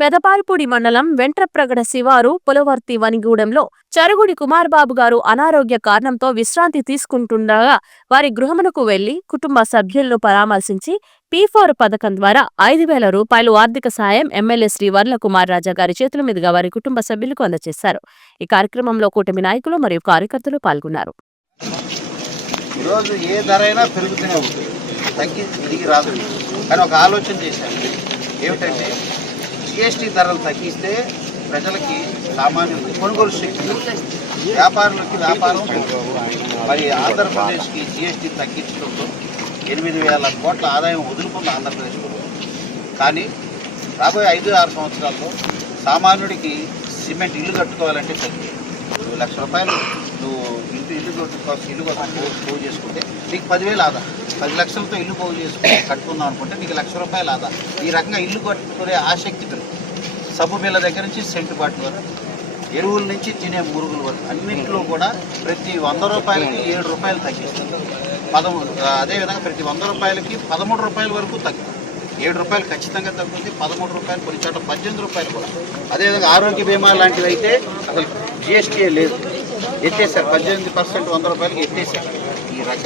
పెదపారిపూడి మండలం వెంట్రప్రగడ శివారు పులవర్తి వనిగూడెంలో చరుగుడి కుమార్ బాబు గారు అనారోగ్య కారణంతో విశ్రాంతి తీసుకుంటుండగా వారి గృహమునకు వెళ్ళి కుటుంబ సభ్యులను పరామర్శించి పీఫోర్ పథకం ద్వారా ఐదు వేల రూపాయలు ఆర్థిక సాయం ఎమ్మెల్యే శ్రీ వర్ల కుమార్ రాజా గారి చేతుల మీదుగా వారి కుటుంబ సభ్యులకు అందజేశారు. ఈ కార్యక్రమంలో కూటమి నాయకులు మరియు కార్యకర్తలు పాల్గొన్నారు. ఈరోజు ఏ పెరుగుతూనే ఉంటుంది. తగ్గి దిగి రాదు. కానీ ఒక ఆలోచన చేశాను ఏమిటంటే జిఎస్టీ ధరలు తగ్గిస్తే ప్రజలకి సామాన్యులకి కొనుగోలు శక్తి వ్యాపారులకి వ్యాపారం మరి ఆంధ్రప్రదేశ్కి జిఎస్టీ తగ్గించడంతో ఎనిమిది వేల కోట్ల ఆదాయం వదులుకుంది ఆంధ్రప్రదేశ్ కానీ రాబోయే ఐదు ఆరు సంవత్సరాల్లో సామాన్యుడికి సిమెంట్ ఇల్లు కట్టుకోవాలంటే తగ్గి నువ్వు లక్ష రూపాయలు నువ్వు ఇంటి ఇల్లు కట్టుకోవాల్సి ఇల్లు కోసం పోగు చేసుకుంటే నీకు పదివేలు ఆదా? పది లక్షలతో ఇల్లు పోగు చేసుకుని కట్టుకుందాం అనుకుంటే నీకు లక్ష రూపాయలు ఆదా. ఈ రకంగా ఇల్లు కట్టుకునే ఆసక్తి సబ్బు బిళ్ళ దగ్గర నుంచి సెంటు బాటిల్ వరకు ఎరువుల నుంచి తినే మురుగుల వరకు అన్నింటిలో కూడా ప్రతి వంద రూపాయలకి ఏడు రూపాయలు తగ్గిస్తుంది. పదమూడు అదేవిధంగా ప్రతి వంద రూపాయలకి పదమూడు రూపాయల వరకు తగ్గుతుంది. ఏడు రూపాయలు ఖచ్చితంగా తగ్గుతుంది పదమూడు రూపాయలు కొన్ని చోట్ల పద్దెనిమిది రూపాయలు కూడా. అదేవిధంగా ఆరోగ్య బీమా లాంటివి అయితే అసలు జిఎస్టీ లేదు. ఎత్తేసారు పద్దెనిమిది పర్సెంట్ వంద రూపాయలకి ఎత్తేసారు. ఈ రకంగా